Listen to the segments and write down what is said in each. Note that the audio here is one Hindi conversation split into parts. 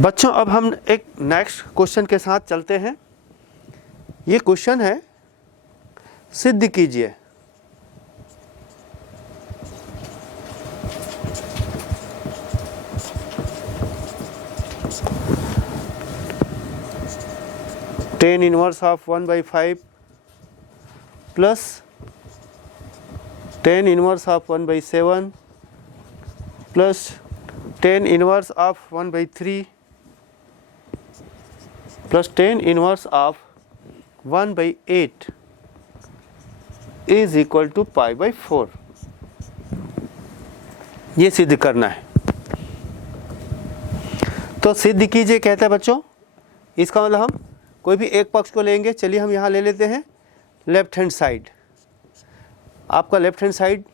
बच्चों अब हम एक नेक्स्ट क्वेश्चन के साथ चलते हैं। ये क्वेश्चन है, सिद्ध कीजिए tan inverse of 1/5 plus tan inverse of 1/7 plus tan inverse of 1/3 plus tan inverse of 1/8 is equal to π/4। ये सिद्ध करना है। तो सिद्ध कीजिए कहता है बच्चों, इसका मतलब हम कोई भी एक पक्ष को लेंगे। चलिए हम यहाँ ले लेते हैं लेफ्ट हैंड साइड। आपका लेफ्ट हैंड साइड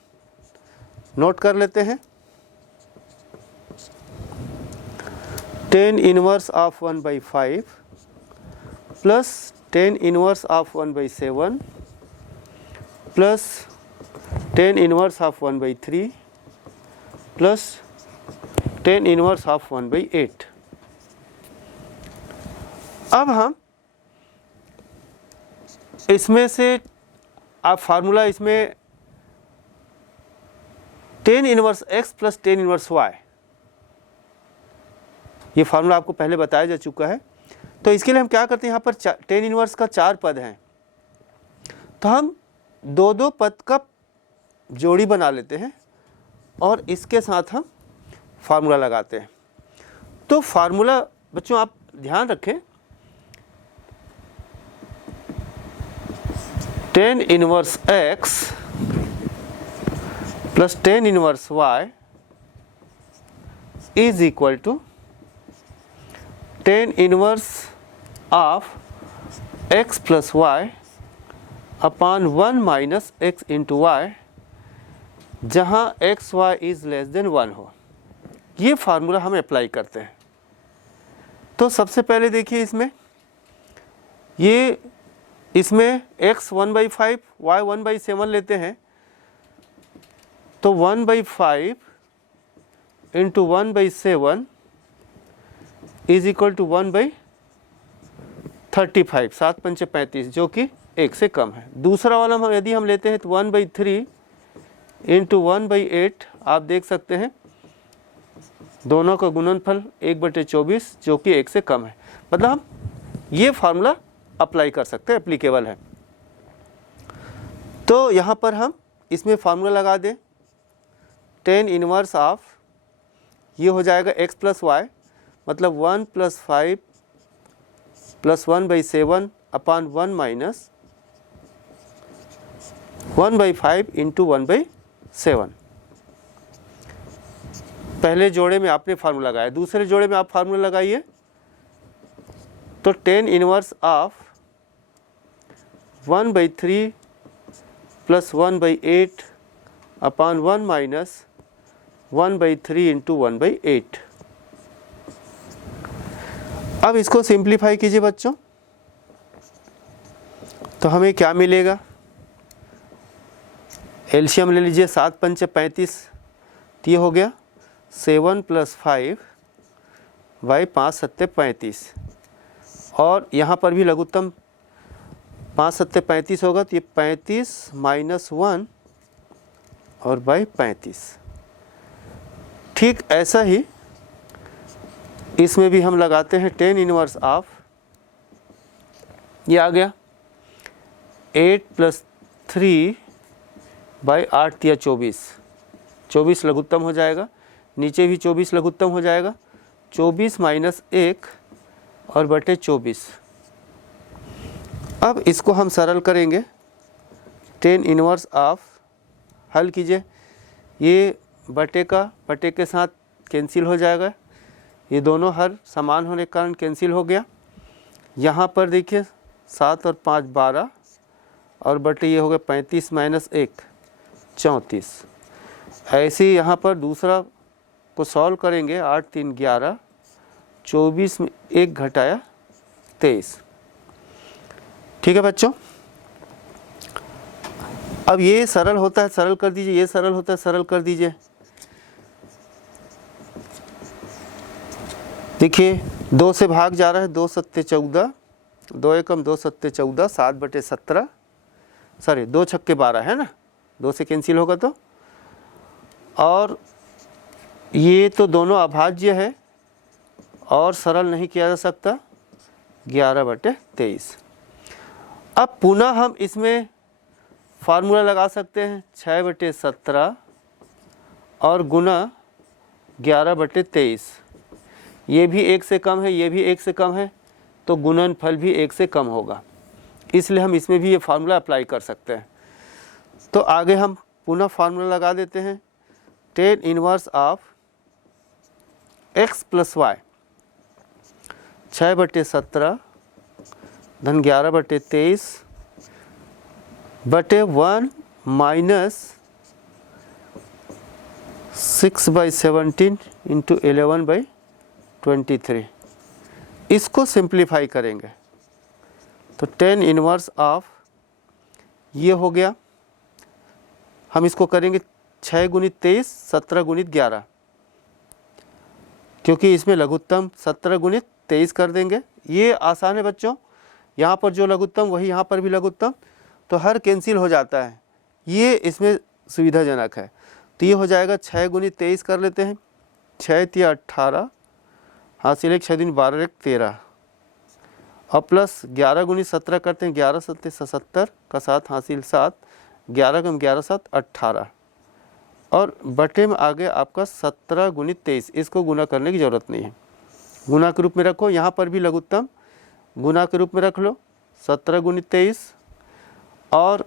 नोट कर लेते हैं। tan inverse of 1/5 plus tan inverse of 1/7 plus tan inverse of 1/3 plus tan inverse of 1/8। अब हम इसमें से आप फार्मूला इसमें tan inverse x plus tan inverse y, ये फार्मूला आपको पहले बताया जा चुका है। तो इसके लिए हम क्या करते हैं, यहाँ पर tan इनवर्स का 4 पद हैं, तो हम दो पद का जोड़ी बना लेते हैं और इसके साथ हम फार्मूला लगाते हैं। तो फार्मूला बच्चों आप ध्यान रखें, tan inverse x plus tan inverse y is equal to tan inverse of x plus y upon 1 minus x into y, जहाँ x y is less than 1 हो। ये फार्मूला हम अप्लाई करते हैं। तो सबसे पहले देखिए इसमें x 1/5 y 1/7 लेते हैं, तो 1/5 इंटू 1/7 इज इक्वल टू 1/35, 7 पंचे 35, जो कि 1 से कम है। दूसरा वाला यदि हम लेते हैं तो 1/3 इंटू 1/8, आप देख सकते हैं दोनों का गुणनफल 1/24, जो कि 1 से कम है। मतलब हम ये फार्मूला अप्लाई कर सकते हैं, एप्लीकेबल है। तो यहाँ पर हम इसमें फार्मूला लगा दें, tan इनवर्स ऑफ, ये हो जाएगा x प्लस वाई, मतलब 1 + 5 + 1/7 अपॉन 1 माइनस 1/5 इंटू 1/7। पहले जोड़े में आपने फार्मूला लगाया, दूसरे जोड़े में आप फार्मूला लगाइए। तो tan inverse of 1/3 plus 1/8 upon 1 minus 1/3 into 1/8। अब इसको सिंप्लीफाई कीजिए बच्चों, तो हमें क्या मिलेगा, एलसीएम ले लीजिए, 7 पंचे 35, तो ये हो गया 7 + 5 y 5 सत्ते 35, और यहाँ पर भी लघुत्तम 5 सत्ते 35 होगा, तो ये 35 माइनस 1 और बाई 35। ठीक ऐसा ही इसमें भी हम लगाते हैं tan इनवर्स ऑफ, ये आ गया 8 + 3 बाई 8 या 24 लघुत्तम हो जाएगा, नीचे भी 24 लघुत्तम हो जाएगा, 24 माइनस 1 और बटे 24। अब इसको हम सरल करेंगे, tan इनवर्स ऑफ, हल कीजिए, ये बटे के साथ कैंसिल हो जाएगा, ये दोनों हर समान होने के कारण कैंसिल हो गया। यहाँ पर देखिए 7 और 5 12, और बटे ये हो गया 35 माइनस 1 34। ऐसे ही यहाँ पर दूसरा को सॉल्व करेंगे, 8 3 11, 24 में 1 घटाया 23। ठीक है बच्चों, अब ये सरल होता है, सरल कर दीजिए, ये सरल होता है, सरल कर दीजिए। देखिए 2 से भाग जा रहा है, 2 सत्ते 14, 2 एकम 2 सत्ते 14, 7/17, सॉरी 2 छक्के 12 है ना, 2 से कैंसिल होगा तो। और ये तो दोनों अभाज्य है और सरल नहीं किया जा सकता, 11/23। अब पुनः हम इसमें फार्मूला लगा सकते हैं, 6/17 और गुना 11/23। ये भी 1 से कम है, ये भी 1 से कम है, तो गुणनफल भी 1 से कम होगा, इसलिए हम इसमें भी ये फार्मूला अप्लाई कर सकते हैं। तो आगे हम पुनः फार्मूला लगा देते हैं, tan inverse of x + y 6/17 धन 11/23 बटे 1 माइनस 6/17 इंटू 11/23। इसको सिंप्लीफाई करेंगे तो tan इनवर्स ऑफ ये हो गया, हम इसको करेंगे 6 गुणित 23, 17 गुणित 11, क्योंकि इसमें लघुत्तम 17 गुणित 23 कर देंगे। ये आसान है बच्चों, यहाँ पर जो लघुत्तम वही यहाँ पर भी लघुत्तम, तो हर कैंसिल हो जाता है, ये इसमें सुविधाजनक है। तो ये हो जाएगा 6 गुणित 23 कर लेते हैं, 6 × 18 हासिल 1, 6 × 12 13 और प्लस 11 गुणित 17 करते हैं, 11 × 7 = 77 का 7 हासिल 7, 11 × 11 = 7 18 और बटे में आ गया आपका 17 गुणित 23। इसको गुना करने की ज़रूरत नहीं है, गुना के रूप में रखो, यहाँ पर भी लघुत्तम गुना के रूप में रख लो, 17 गुणित 23 और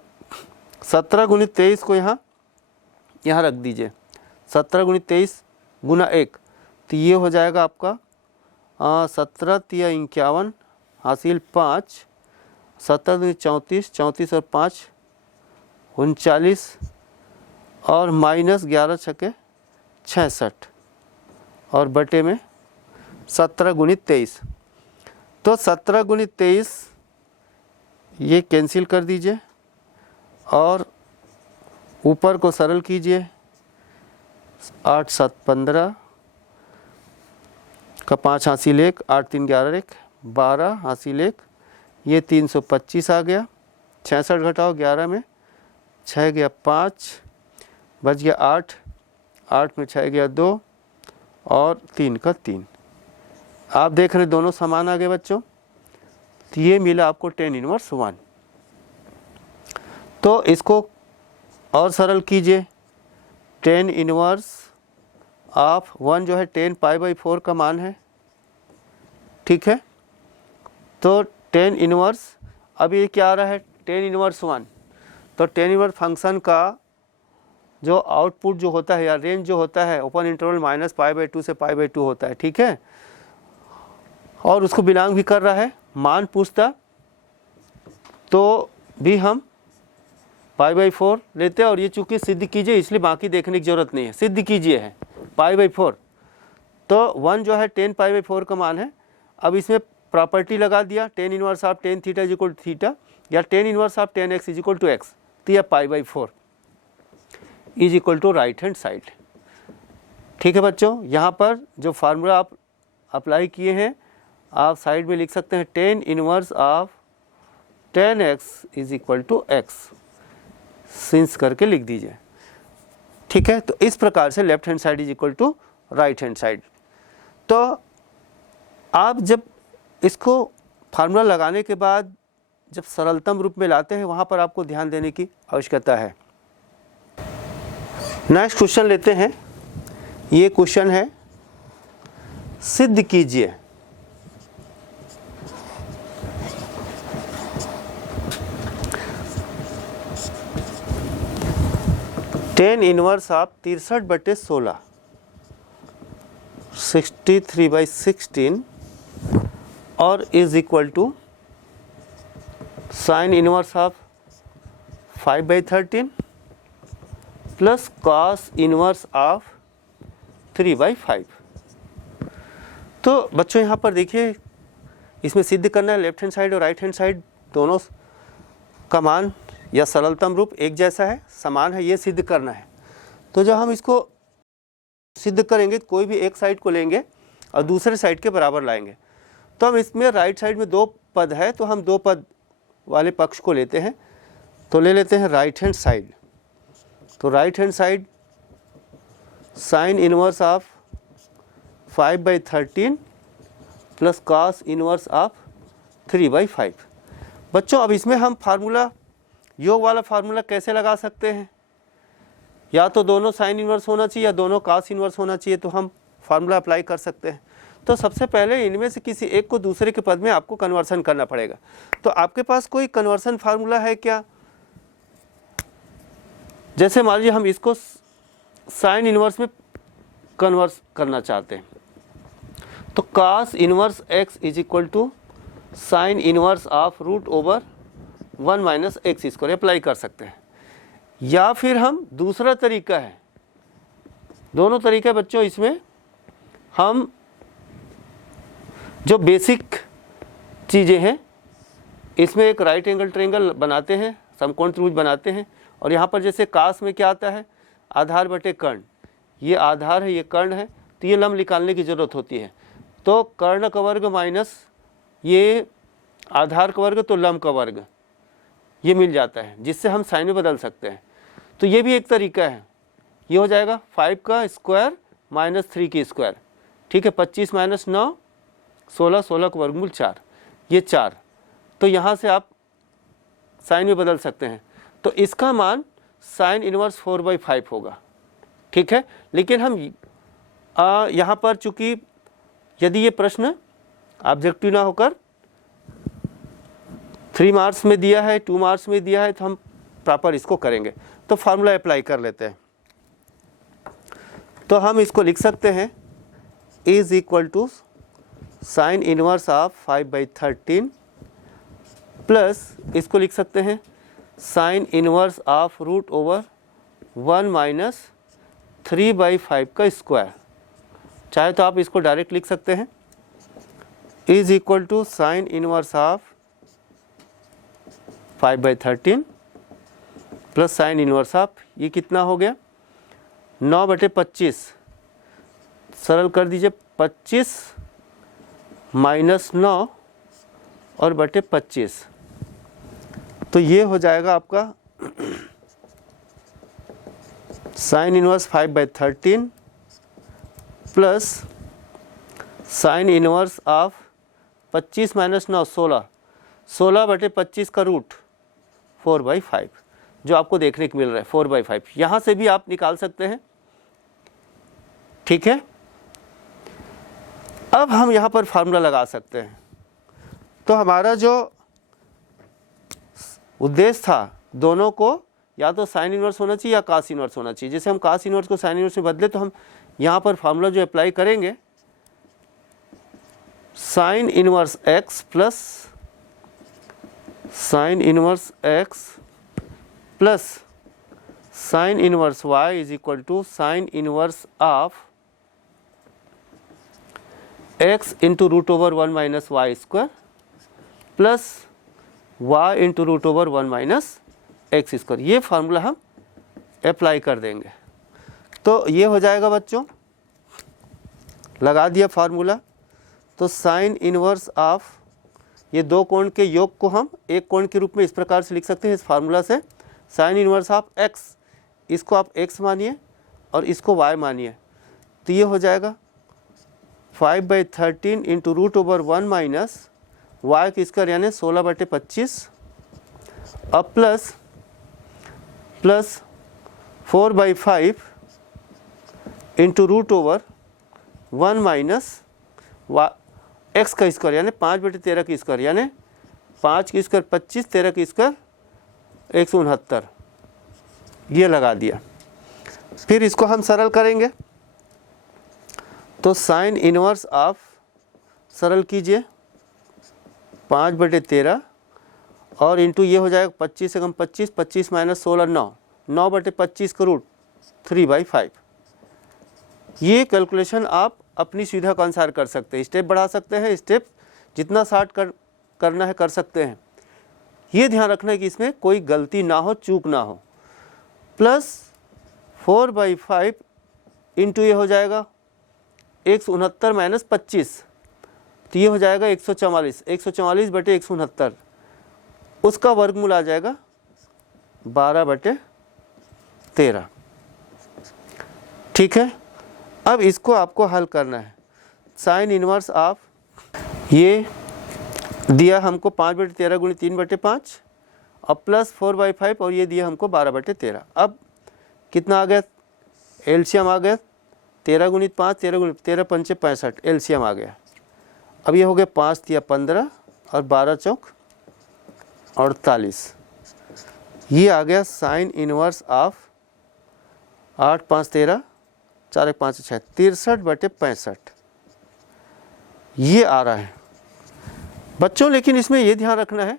17 गुणित 23 को यहाँ रख दीजिए, 17 गुणित 23 गुना 1, तो ये हो जाएगा आपका 17 × 51 हासिल 5, 17 × 34, 34 और 5 39 और माइनस 11 छके 66 और बटे में 17 गुणित 23। तो 17 गुणित 23 ये कैंसिल कर दीजिए और ऊपर को सरल कीजिए, 8 × 7 = 15 का 5 हासिल 1, 8 × 3 = 11 1, 12 हासिल 1, ये 325 आ गया, 66 घटाओ 11 में, 6 गया 5, बच गया 8, 8 में 6 गया 2 और 3 का 3। आप देख रहे दोनों समान आ गए बच्चों, तो ये मिला आपको tan इनवर्स 1। तो इसको और सरल कीजिए, tan इनवर्स ऑफ 1 जो है tan π/4 का मान है, ठीक है। तो tan इनवर्स, अब ये क्या आ रहा है, tan इनवर्स 1, तो tan इनवर्स फंक्शन का जो आउटपुट जो होता है या रेंज जो होता है ओपन इंटरवल -π/2 से π/2 होता है, ठीक है। और उसको बिलोंग भी कर रहा है, मान पूछता तो भी हम π/4 लेते हैं, और ये चूँकि सिद्ध कीजिए इसलिए बाकी देखने की ज़रूरत नहीं है, सिद्ध कीजिए है π/4। तो 1 जो है tan π/4 का मान है। अब इसमें प्रॉपर्टी लगा दिया, tan inverse of tan theta = theta या tan inverse of tan x = x, तो यह π/4 = राइट हैंड साइड, ठीक है बच्चों। यहाँ पर जो फार्मूला आप अप्लाई किए हैं आप साइड में लिख सकते हैं, tan inverse of tan x = x, since करके लिख दीजिए, ठीक है। तो इस प्रकार से left hand side = right hand side. तो आप जब इसको फार्मूला लगाने के बाद जब सरलतम रूप में लाते हैं वहाँ पर आपको ध्यान देने की आवश्यकता है। नेक्स्ट क्वेश्चन लेते हैं, ये क्वेश्चन है, सिद्ध कीजिए tan इनवर्स ऑफ 63/16 63/16 और is equal to sine inverse of 5/13 plus cos inverse of 3/5। तो बच्चों यहाँ पर देखिए, इसमें सिद्ध करना है लेफ्ट हैंड साइड और राइट हैंड साइड दोनों का मान या सरलतम रूप एक जैसा है, समान है, ये सिद्ध करना है। तो जब हम इसको सिद्ध करेंगे कोई भी एक साइड को लेंगे और दूसरे साइड के बराबर लाएंगे, तो हम इसमें राइट साइड में 2 पद है, तो हम 2 पद वाले पक्ष को लेते हैं। तो ले लेते हैं राइट हैंड साइड। तो right hand side sign inverse of 5/13 plus cos inverse of 3/5। बच्चों अब इसमें हम फार्मूला, योग वाला फार्मूला कैसे लगा सकते हैं? या तो दोनों साइन इनवर्स होना चाहिए या दोनों कॉस इनवर्स होना चाहिए, तो हम फार्मूला अप्लाई कर सकते हैं। तो सबसे पहले इनमें से किसी एक को दूसरे के पद में आपको कन्वर्सन करना पड़ेगा। तो आपके पास कोई कन्वर्सन फार्मूला है क्या? जैसे मान लीजिए हम इसको साइन इनवर्स में कन्वर्स करना चाहते हैं, तो cos inverse x is equal to sine inverse of √1 - x² apply कर सकते हैं। या फिर हम दूसरा तरीका है, दोनों तरीके बच्चों, इसमें हम जो बेसिक चीज़ें हैं, इसमें एक राइट एंगल ट्रायंगल बनाते हैं, समकोण त्रिभुज बनाते हैं। और यहाँ पर जैसे कास में क्या आता है, आधार बटे कर्ण, ये आधार है ये कर्ण है, तो ये लंब निकालने की ज़रूरत होती है। तो कर्ण का वर्ग माइनस ये आधार का वर्ग तो लंब का वर्ग, ये मिल जाता है, जिससे हम साइन में बदल सकते हैं। तो ये भी एक तरीका है। ये हो जाएगा 5 का स्क्वायर माइनस 3 की स्क्वायर, ठीक है, 25 - 9 16, 16 का वर्गमूल 4, ये 4। तो यहाँ से आप साइन में बदल सकते हैं। तो इसका मान साइन इनवर्स 4/5 होगा, ठीक है। लेकिन हम यहाँ पर चूँकि यदि ये प्रश्न ऑब्जेक्टिव ना होकर 3 मार्क्स में दिया है, 2 मार्क्स में दिया है, तो हम प्रॉपर इसको करेंगे। तो फार्मूला अप्लाई कर लेते हैं। तो हम इसको लिख सकते हैं is equal to sine inverse of 5/13 plus इसको लिख सकते हैं साइन इनवर्स ऑफ √1 - 3/5 का स्क्वायर। चाहे तो आप इसको डायरेक्ट लिख सकते हैं, is equal to sine inverse of 5/13 plus sine inverse of, ये कितना हो गया 9/25, सरल कर दीजिए 25 - 9 और बटे 25, तो ये हो जाएगा आपका sine inverse 5/13 plus sine inverse of 25 - 9 16, 16/25 का रूट 4/5, जो आपको देखने को मिल रहा है 4/5। यहाँ से भी आप निकाल सकते हैं, ठीक है। अब हम यहाँ पर फार्मूला लगा सकते हैं। तो हमारा जो उद्देश्य था, दोनों को या तो साइन इनवर्स होना चाहिए या कॉस इनवर्स होना चाहिए। जैसे हम कॉस इनवर्स को साइन इनवर्स में बदले, तो हम यहाँ पर फार्मूला जो अप्लाई करेंगे, sine inverse x plus sine inverse x plus sine inverse y is equal to sine inverse of x into √1 - y² plus y into √1 - x²। ये फार्मूला हम अप्लाई कर देंगे। तो ये हो जाएगा बच्चों, लगा दिया फार्मूला। तो साइन इनवर्स ऑफ, ये 2 कोण के योग को हम एक कोण के रूप में इस प्रकार से लिख सकते हैं इस फार्मूला से, साइन इनवर्स ऑफ x, इसको आप x मानिए और इसको y मानिए। तो ये हो जाएगा 5/13 इंटू √1 माइनस y की स्क्वायर यानी 16/25 अब प्लस 4/5 इंटू √1 माइनस x का स्क्वायर यानी 5/13 की स्क्वायर यानी 5 की स्क्वायर 25, 13 की स्क्वायर 169, ये लगा दिया। फिर इसको हम सरल करेंगे। तो साइन इनवर्स ऑफ, सरल कीजिए 5/13 और इंटू ये हो जाएगा 25 से कम 25, 25 - 16 9, 9/25 का रूट 3/5। ये कैलकुलेशन आप अपनी सुविधा के अनुसार कर सकते हैं, स्टेप बढ़ा सकते हैं, स्टेप जितना शार्ट करना है कर सकते हैं। ये ध्यान रखना है कि इसमें कोई गलती ना हो, चूक ना हो। प्लस 4/5 इंटू ये हो जाएगा 169 - 25, तो ये हो जाएगा 144, 144 बटे 169, उसका वर्गमूल आ जाएगा 12/13। ठीक है, अब इसको आपको हल करना है। साइन इनवर्स ऑफ, ये दिया हमको 5/13 गुणित 3/5 और प्लस 4/5, और ये दिया हमको 12/13। अब कितना आ गया, एलसीएम आ गया 13 गुणित 5, 13 गुणित 13 पंचे 65, एलसीएम आ गया। अब ये हो गया 5 तिया 15 और 12 चौक 48। ये आ गया साइन इनवर्स ऑफ 8 5 13 4 1 5 6 63/65, ये आ रहा है बच्चों। लेकिन इसमें ये ध्यान रखना है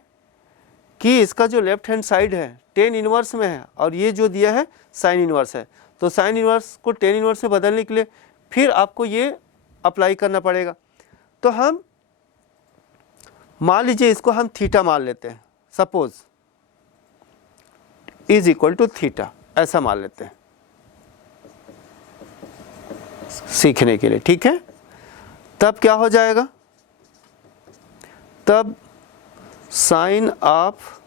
कि इसका जो लेफ्ट हैंड साइड है टेन इनवर्स में है और ये जो दिया है साइन इनवर्स है, तो साइन इनवर्स को टेन इनवर्स में बदलने के लिए फिर आपको ये अप्लाई करना पड़ेगा। तो हम मान लीजिए इसको हम थीटा मान लेते हैं, suppose is equal to theta, ऐसा मान लेते हैं सीखने के लिए। ठीक है, तब क्या हो जाएगा, तब sine of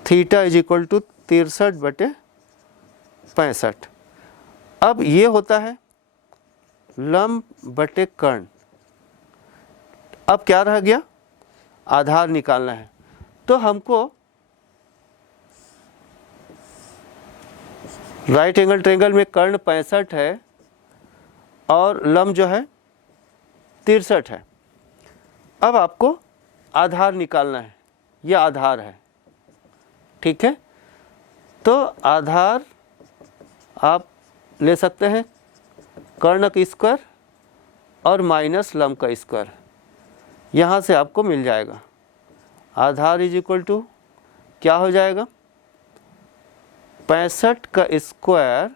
theta is equal to 63/65। अब ये होता है लंब बटे कर्ण। अब क्या रह गया, आधार निकालना है। तो हमको राइट एंगल ट्रायंगल में कर्ण 65 है और लंब जो है 63 है। अब आपको आधार निकालना है, यह आधार है। ठीक है, तो आधार आप ले सकते हैं कर्ण का स्क्वायर और माइनस लंब का स्क्वायर, यहाँ से आपको मिल जाएगा। आधार इज इक्वल टू क्या हो जाएगा, 65 का स्क्वायर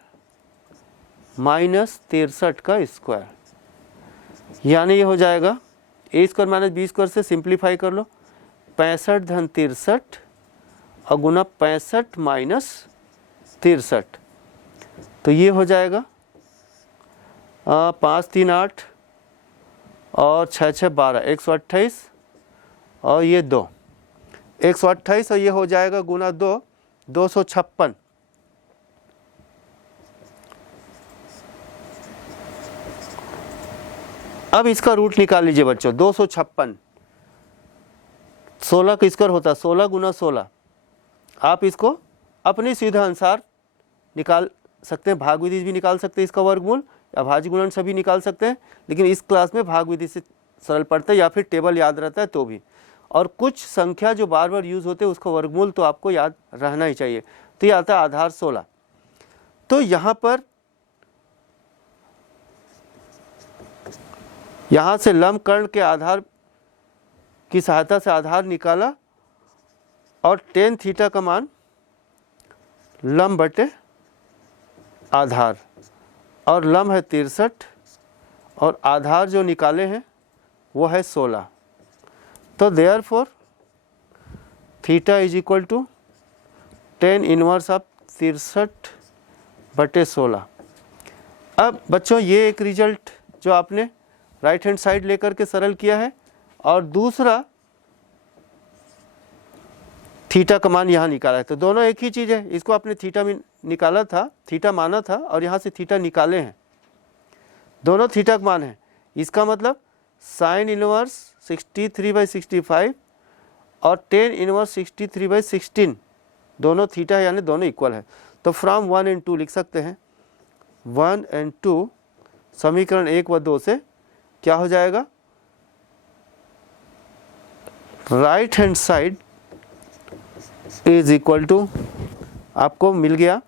माइनस 63 का स्क्वायर, यानी ये हो जाएगा ए स्क्वायर माइनस बी स्क्वायर से सिंप्लीफाई कर लो, 65 धन 63 और गुना 65 माइनस 63, तो ये हो जाएगा 5 3 8 और 6 6 12, 128 और ये 2, 128 और ये हो जाएगा गुना 2, 256। अब इसका रूट निकाल लीजिए बच्चों, 256 16 का स्क्वायर होता है 16 गुना 16। आप इसको अपनी सुविधा अनुसार निकाल सकते हैं, भाग विधि भी निकाल सकते हैं इसका वर्गमूल, या भाज्य गुणन सभी निकाल सकते हैं, लेकिन इस क्लास में भाग विधि से सरल पड़ता है, या फिर टेबल याद रहता है तो भी। और कुछ संख्या जो बार बार यूज़ होते हैं उसका वर्गमूल तो आपको याद रहना ही चाहिए। तो ये आता है आधार 16। तो यहाँ पर यहाँ से लंब कर्ण के आधार की सहायता से आधार निकाला और tan थीटा का मान लंब बटे आधार, और लंब है 63 और आधार जो निकाले हैं वो है 16। तो therefore theta is equal to tan inverse of 63/16। अब बच्चों ये एक रिजल्ट जो आपने राइट हैंड साइड लेकर के सरल किया है, और दूसरा थीटा का मान यहाँ निकाला है। तो दोनों एक ही चीज़ है, इसको आपने थीटा में निकाला था, थीटा माना था, और यहाँ से थीटा निकाले हैं, दोनों थीटा का मान है। इसका मतलब साइन इनवर्स 63/65 और tan इनवर्स 63/16 दोनों थीटा है, यानी दोनों इक्वल है। तो फ्रॉम 1 और 2 लिख सकते हैं, 1 और 2 समीकरण 1 व 2 से क्या हो जाएगा, right hand side is equal to आपको मिल गया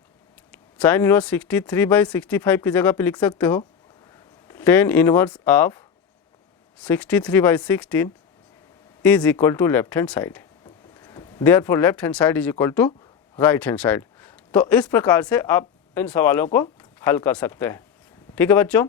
साइन इनवर्स 63/65 की जगह पे लिख सकते हो tan inverse of 63/16 is equal to left hand side. Therefore left hand side is equal to right hand side. तो इस प्रकार से आप इन सवालों को हल कर सकते हैं। ठीक है बच्चों।